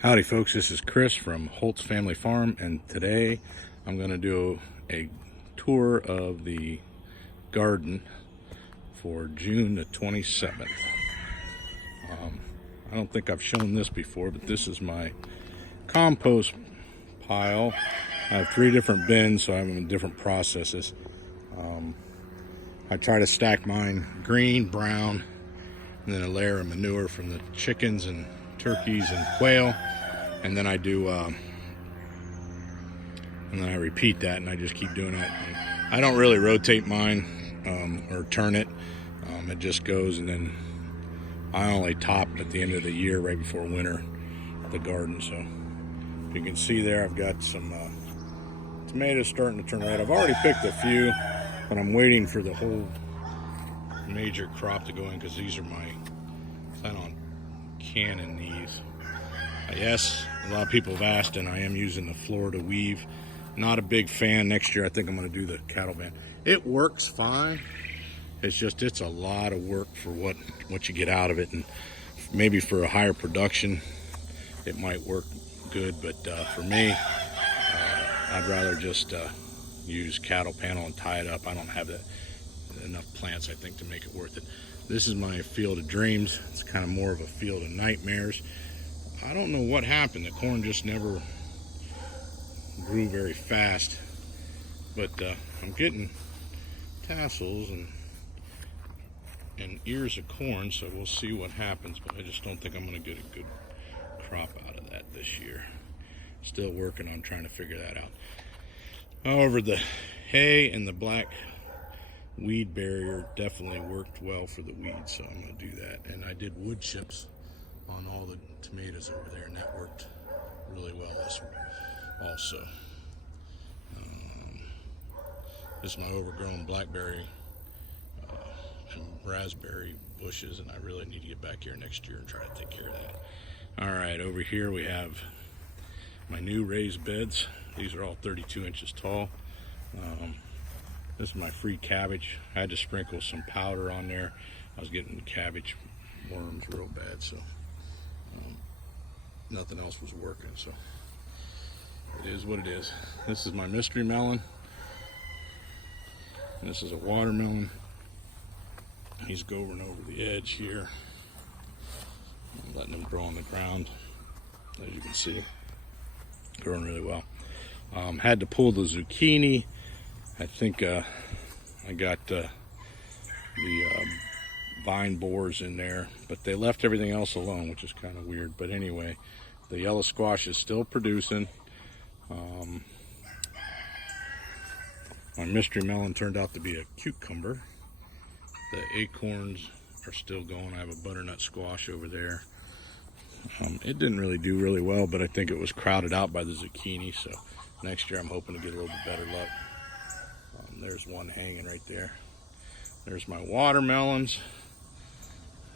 Howdy folks, this is Chris from Holtz Family Farm, and today I'm going to do a tour of the garden for June the 27th. I don't think I've shown this before, but this is my compost pile. I have 3 different bins, so I have them in different processes. I try to stack mine green, brown, and then a layer of manure from the chickens and turkeys and quail, and then I do and then I repeat that, and I just keep doing it. And I don't really rotate mine or turn it. It just goes, and then I only top at the end of the year, right before winter, the garden. So if you can see there, I've got some tomatoes starting to turn red. I've already picked a few, but I'm waiting for the whole major crop to go in, because these are my plan on canning these. Yes, a lot of people have asked, and I am using the Florida weave. Not a big fan. Next year I think I'm going to do the cattle band. It works fine. It's a lot of work for what you get out of it, and maybe for a higher production it might work good, but for me, I'd rather just use cattle panel and tie it up. I don't have enough plants, I think, to make it worth it. This is my field of dreams. It's kind of more of a field of nightmares. I don't know what happened. The corn just never grew very fast, but I'm getting tassels and ears of corn, so we'll see what happens, but I just don't think I'm going to get a good crop out of that this year. Still working on trying to figure that out. However, the hay and the black weed barrier definitely worked well for the weeds, so I'm going to do that. And I did wood chips on all the tomatoes over there, and that worked really well also. This is my overgrown blackberry and raspberry bushes, and I really need to get back here next year and try to take care of that. All right, over here we have my new raised beds. These are all 32 inches tall. This is my free cabbage. I had to sprinkle some powder on there. I was getting cabbage worms real bad, so nothing else was working, so it is what it is. This is my mystery melon. And this is a watermelon. He's going over the edge here. I'm letting him grow on the ground, as you can see, growing really well. Had to pull the zucchini. I think I got the vine borers in there, but they left everything else alone, which is kind of weird. But anyway, the yellow squash is still producing. My mystery melon turned out to be a cucumber. The acorns are still going. I have a butternut squash over there. It didn't really do really well, but I think it was crowded out by the zucchini, so next year I'm hoping to get a little bit better luck. There's one hanging right there. There's my watermelons.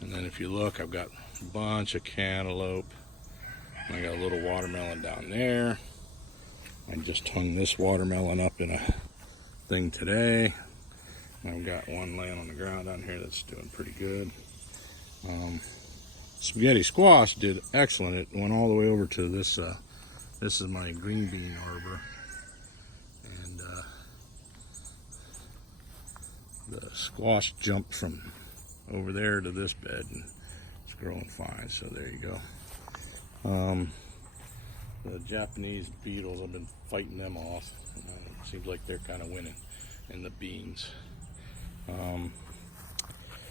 And then if you look, I've got a bunch of cantaloupe. I got a little watermelon down there. I just hung this watermelon up in a thing today. I've got one laying on the ground down here that's doing pretty good. Spaghetti squash did excellent. It went all the way over to this. This is my green bean arbor, and the squash jumped from over there to this bed, and it's growing fine. So there you go. The Japanese beetles, I've been fighting them off. It seems like they're kind of winning in the beans.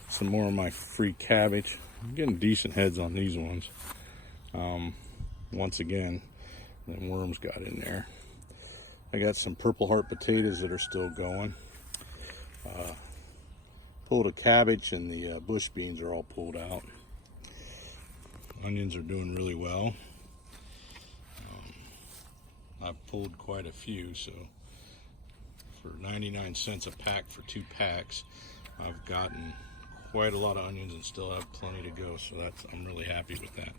Some more of my free cabbage. I'm getting decent heads on these ones. Once again, the worms got in there. I got some purple heart potatoes that are still going. Pulled a cabbage, and the bush beans are all pulled out. Onions are doing really well. I've pulled quite a few, so for 99 cents a pack for 2 packs, I've gotten quite a lot of onions and still have plenty to go, so I'm really happy with that.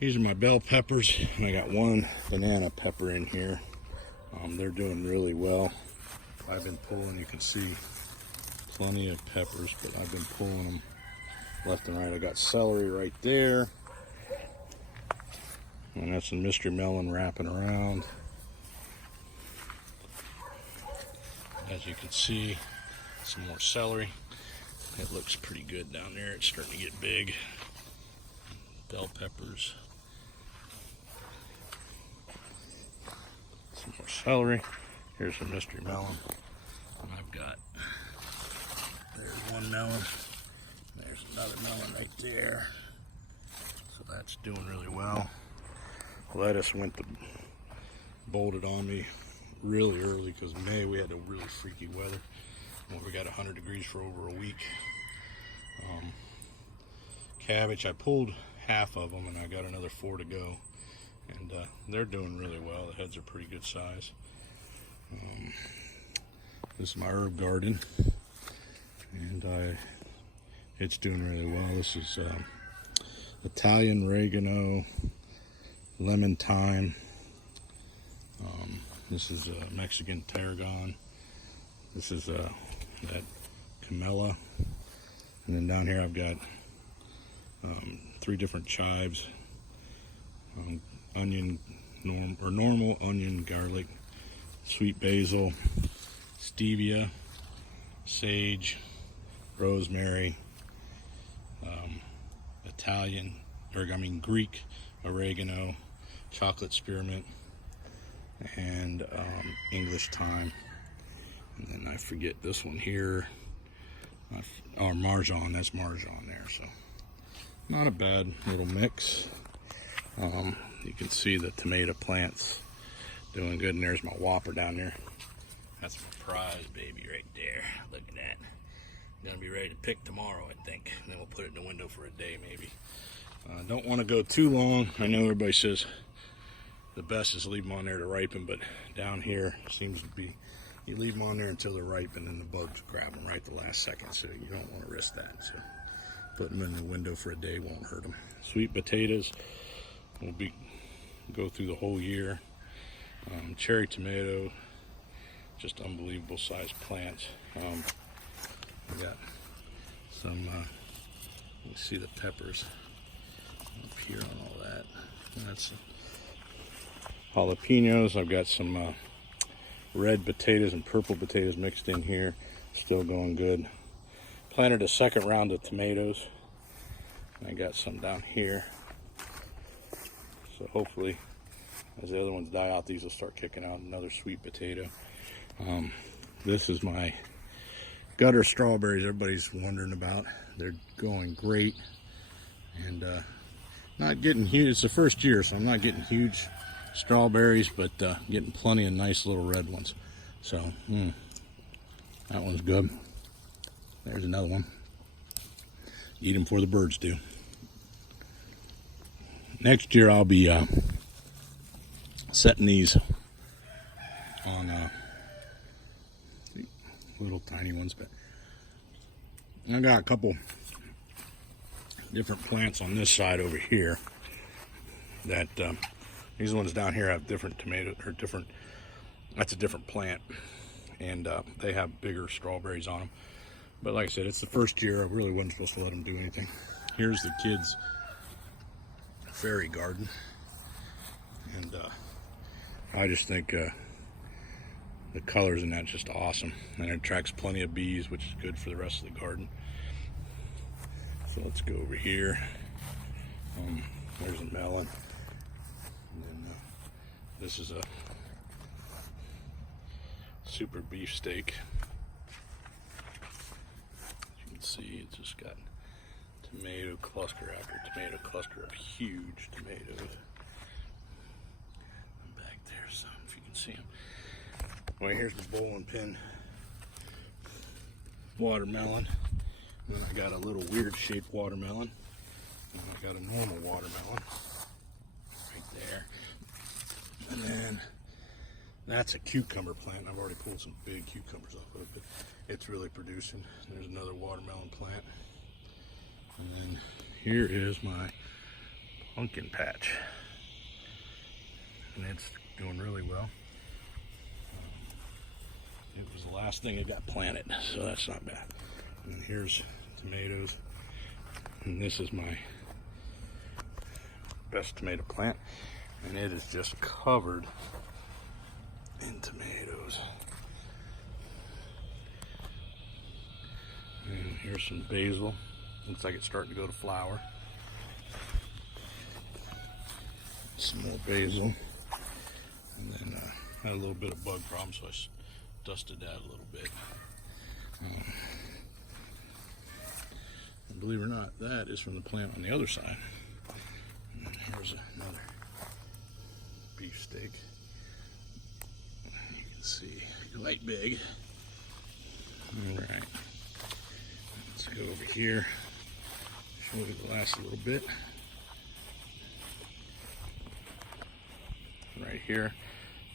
These are my bell peppers, and I got one banana pepper in here. They're doing really well. I've been pulling, you can see plenty of peppers, but I've been pulling them left and right. I got celery right there. And that's some mystery melon wrapping around. As you can see, some more celery. It looks pretty good down there. It's starting to get big. Bell peppers. Some more celery. Here's some mystery melon. And I've got, there's one melon. There's another melon right there. So that's doing really well. Lettuce bolted on me really early because May we had a really freaky weather. We got 100 degrees for over a week. Cabbage, I pulled half of them and I got another 4 to go. And they're doing really well. The heads are pretty good size. This is my herb garden. And it's doing really well. This is Italian oregano, lemon thyme. This is Mexican tarragon. This is that camellia. And then down here I've got 3 different chives. Normal onion, garlic, sweet basil, stevia, sage, rosemary, Greek oregano, chocolate spearmint, and English thyme. And then I forget this one here. Marjon, that's Marjon there. So not a bad little mix. You can see the tomato plants doing good, and there's my whopper down there. That's my prize baby right there. Look at that. Gonna be ready to pick tomorrow, I think. And then we'll put it in the window for a day maybe. Don't want to go too long. I know everybody says the best is leave them on there to ripen, but down here seems to be, you leave them on there until they're ripe and then the bugs grab them right the last second, so you don't want to risk that. So putting them in the window for a day won't hurt them. Sweet potatoes will go through the whole year. Cherry tomato, just unbelievable sized plants. We got some, you see the peppers up here on all that. That's jalapenos. I've got some red potatoes and purple potatoes mixed in here. Still going good. Planted a second round of tomatoes. I got some down here. So hopefully, as the other ones die out, these will start kicking out. Another sweet potato. This is my gutter strawberries everybody's wondering about. They're going great. And not getting huge. It's the first year, so I'm not getting huge strawberries, but getting plenty of nice little red ones. So, that one's good. There's another one. Eat them before the birds do. Next year I'll be setting these on little tiny ones, but I got a couple different plants on this side over here that these ones down here have different tomatoes, or different, that's a different plant, and they have bigger strawberries on them. But like I said, it's the first year. I really wasn't supposed to let them do anything. Here's the kids' fairy garden, and I just think the colors in that just awesome, and it attracts plenty of bees, which is good for the rest of the garden. So let's go over here. There's a melon, and then this is a super beefsteak. As you can see, it's just got tomato cluster after tomato cluster of huge tomatoes. And back there, some, if you can see them. Well, here's the bowling pin watermelon. And then I got a little weird shaped watermelon. And I got a normal watermelon right there. And then that's a cucumber plant. I've already pulled some big cucumbers off of it, but it's really producing. There's another watermelon plant. And then here is my pumpkin patch. And it's doing really well. It was the last thing that got planted, so that's not bad. And here's tomatoes. And this is my best tomato plant. and it is just covered in tomatoes. And here's some basil. Looks like it's starting to go to flower. Some more basil. And then had a little bit of bug problem, so I dusted that a little bit. And believe it or not, that is from the plant on the other side. And here's another beefsteak. You can see quite big. All right. Let's go over here. Show you the last little bit. Right here,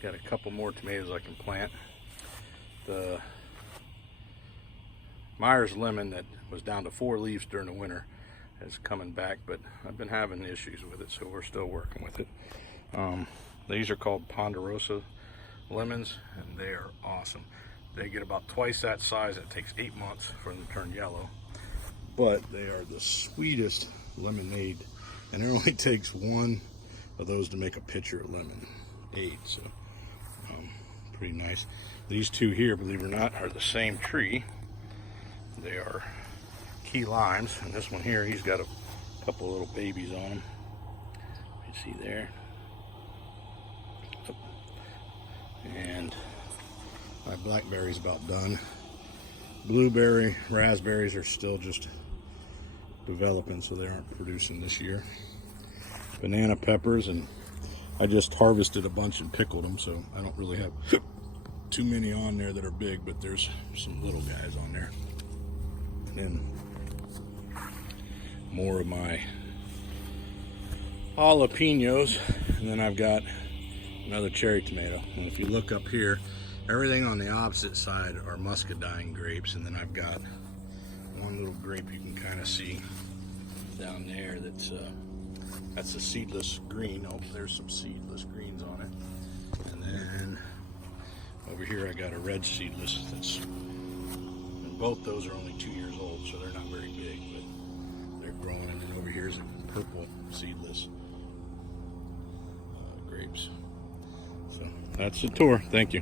got a couple more tomatoes I can plant. The Myers lemon that was down to 4 leaves during the winter is coming back, but I've been having issues with it, so we're still working with it. These are called Ponderosa lemons, and they are awesome. They get about twice that size. It takes 8 months for them to turn yellow, but they are the sweetest lemonade, and it only takes one of those to make a pitcher of lemonade, so pretty nice. These two here, believe it or not, are the same tree. They are key limes, and this one here, he's got a couple little babies on him. You see there. And my blackberry's about done. Blueberry, raspberries are still just developing, so they aren't producing this year. Banana peppers, and I just harvested a bunch and pickled them, so I don't really have too many on there that are big, but there's some little guys on there. And then more of my jalapenos, and then I've got another cherry tomato. And if you look up here, everything on the opposite side are muscadine grapes, and then I've got one little grape you can kind of see down there that's a seedless green. Oh, there's some seedless greens on it. And then over here I got a red seedless and both those are only 2 years old, so they're not very big, but they're growing. And then over here is a purple seedless grapes. So that's the tour. Thank you.